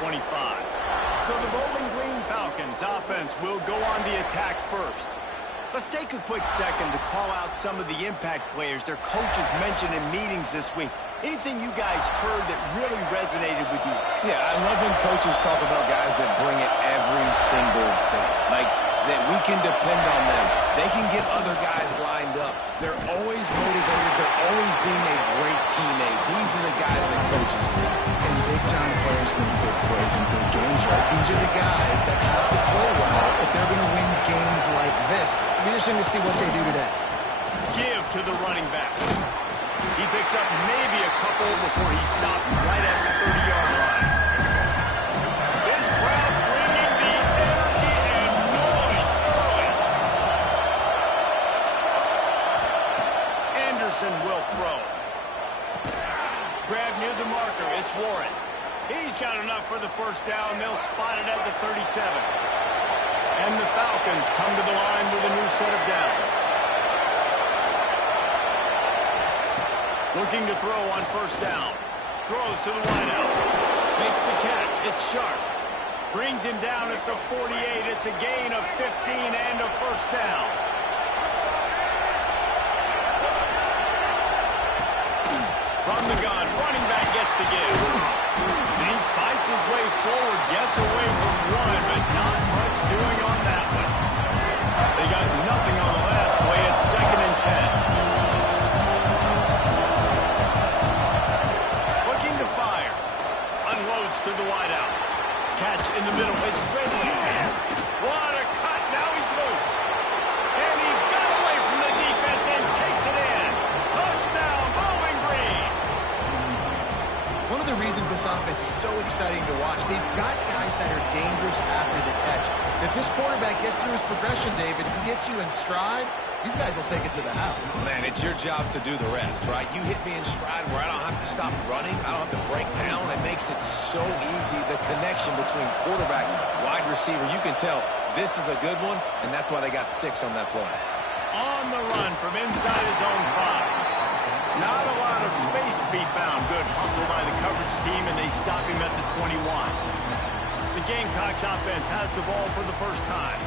25. So the Bowling Green Falcons offense will go on the attack first. Let's take a quick second to call out some of the impact players their coaches mentioned in meetings this week. Anything you guys heard that really resonated with you? Yeah, I love when coaches talk about guys that bring it every single day. Like, that we can depend on them. They can get other guys lined up. They're always motivated. They're always being a great teammate. These are the guys that coaches need. And big-time players make big plays in big games, right? These are the guys that have to play well if they're going to win games like this. It'll be interesting to see what they do today. Give to the running back. He picks up maybe a couple before he stopped right at the 30-yard line. This crowd bringing the energy and noise early. Anderson will throw. Grab near the marker. It's Warren. He's got enough for the first down. They'll spot it at the 37. And the Falcons come to the line with a new set of downs. Looking to throw on first down. Throws to the wideout. Makes the catch. It's Sharp. Brings him down at the 48. It's a gain of 15 and a first down. From the gun, running back gets to give. And he fights his way forward, gets away from one, but not much doing on that one. They got nothing on the last play. It's 2nd and 10. Looking to fire. Unloads to the wideout. Catch in the middle. It's Ridley. What a cut. Now he's loose. And he got away from the defense and takes it in. Touchdown, Bowling Green. One of the reasons this offense is so exciting to watch, they've got guys that are dangerous after the catch. If this quarterback gets through his progression, David, he gets you in stride, these guys will take it to the house. Man, it's your job to do the rest, right? You hit me in stride where I don't have to stop running. I don't have to break down. It makes it so easy. The connection between quarterback, wide receiver, you can tell this is a good one, and that's why they got 6 on that play. On the run from inside his own 5. Not a lot of space to be found. Good hustle by the coverage team, and they stop him at the 21. The Gamecocks offense has the ball for the first time.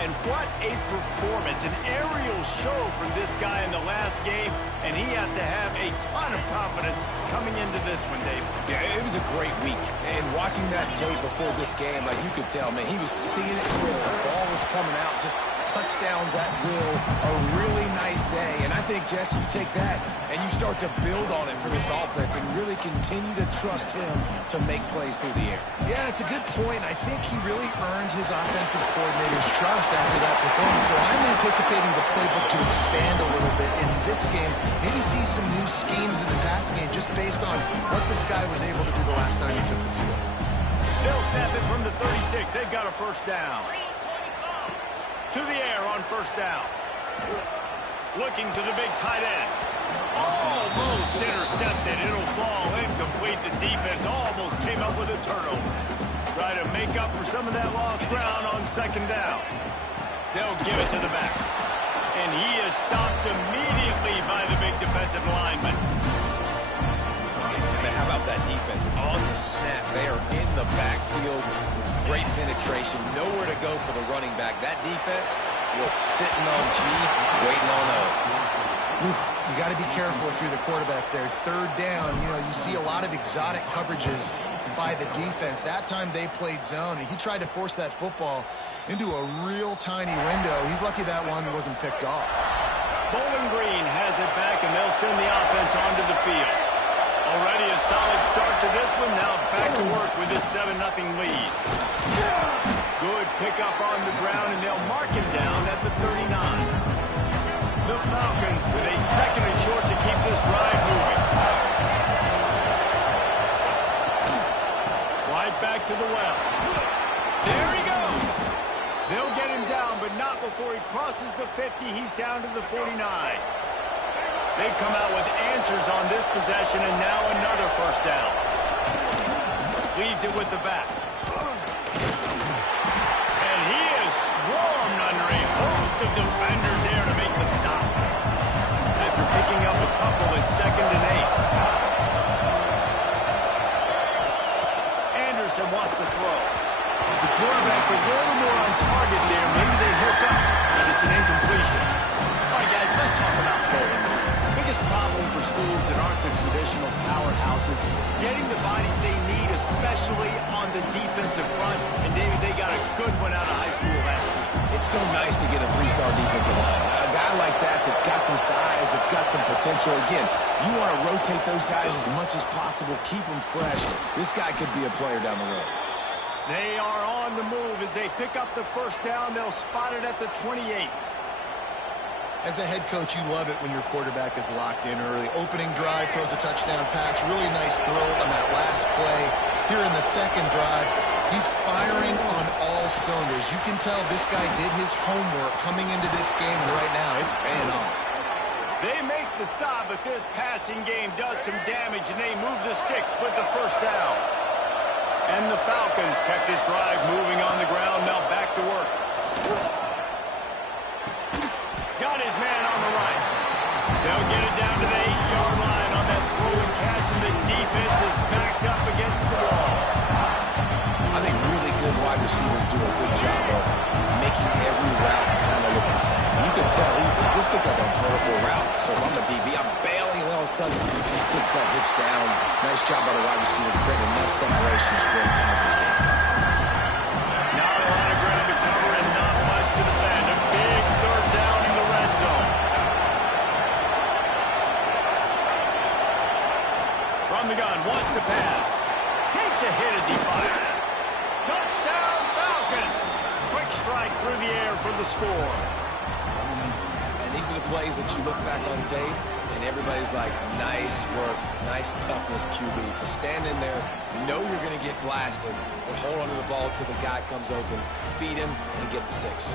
And what a performance, an aerial show from this guy in the last game, and he has to have a ton of confidence coming into this one, Dave. Yeah, it was a great week. And watching that tape before this game, like you could tell, man, he was seeing it clear. The ball was coming out, just touchdowns at will. A really nice day. And I think, Jesse, you take that and you start to build on it for this offense and really continue to trust him to make plays through the air. Yeah, it's a good point. I think he really earned his offensive coordinator's trust after that performance. So I'm anticipating the playbook to expand a little bit in this game. Maybe see some new schemes in the passing game just based on what this guy was able to do the last time he took the field. They'll snap it from the 36. They've got a first down. To the air on first down. Looking to the big tight end. Almost intercepted. It'll fall incomplete. The defense almost came up with a turnover. Try to make up for some of that lost ground on second down. They'll give it to the back. And he is stopped immediately by the big defensive lineman. Man, how about that defense? On the snap, they are in the backfield with great penetration. Nowhere to go for the running back. That defense was sitting on G, waiting on O. Oof, you got to be careful if you're the quarterback there. Third down, you see a lot of exotic coverages by the defense. That time they played zone, and he tried to force that football into a real tiny window. He's lucky that one wasn't picked off. Bowling Green has it back, and they'll send the offense onto the field. Already a solid start to this one. Now back to work with this 7-0 lead. Good pickup on the ground, and they'll mark him down at the 39. The Falcons with a 2nd and short to keep this drive moving. Right back to the well. There he goes. They'll get him down, but not before he crosses the 50. He's down to the 49. They've come out with answers on this possession, and now another first down. Leaves it with the back. And he is swarmed under a host of defenders there to make the stop. After picking up a couple, it's 2nd and 8. Anderson and wants to throw. If the quarterback's a little more on target there, maybe they hook up, but it's an incompletion. All right, guys, let's talk about bowling. Biggest problem for schools that aren't the traditional powerhouses, getting the bodies they need, especially on the defensive front. And, David, they got a good one out of high school last week. It's so nice to get a three-star defensive line. A guy like that's got some size, that's got some potential. Again, you want to rotate those guys as much as possible, keep them fresh. This guy could be a player down the road. They are on the move as they pick up the first down. They'll spot it at the 28. As a head coach, you love it when your quarterback is locked in early. Opening drive, throws a touchdown pass. Really nice throw on that last play. Here in the second drive, he's firing on all cylinders. You can tell this guy did his homework coming into this game, and right now it's paying off. They make the stop, but this passing game does some damage, and they move the sticks with the first down. And the Falcons kept this drive moving on the ground. Now back to work. Got his man on the right. They'll get it down to the 8-yard line on that throw and catch, and the defense is backed up against the wall. I think really good wide receivers do a good job of making every route kind of look the same. You can tell this looked like a vertical route. So if I'm a DB, I'm bailing, and all of a sudden he sits that hitch down. Nice job by the wide receiver, creating enough separation to create a positive game. Not a lot of ground to cover and not much to defend. A big third down in the red zone. From the gun, wants to pass. Takes a hit as he fires. Touchdown Falcons! Quick strike through the air for the score. And these are the plays that you look back on tape, and everybody's like, nice work, nice toughness, QB. To stand in there, know you're going to get blasted, but hold on to the ball until the guy comes open, feed him, and get the 6.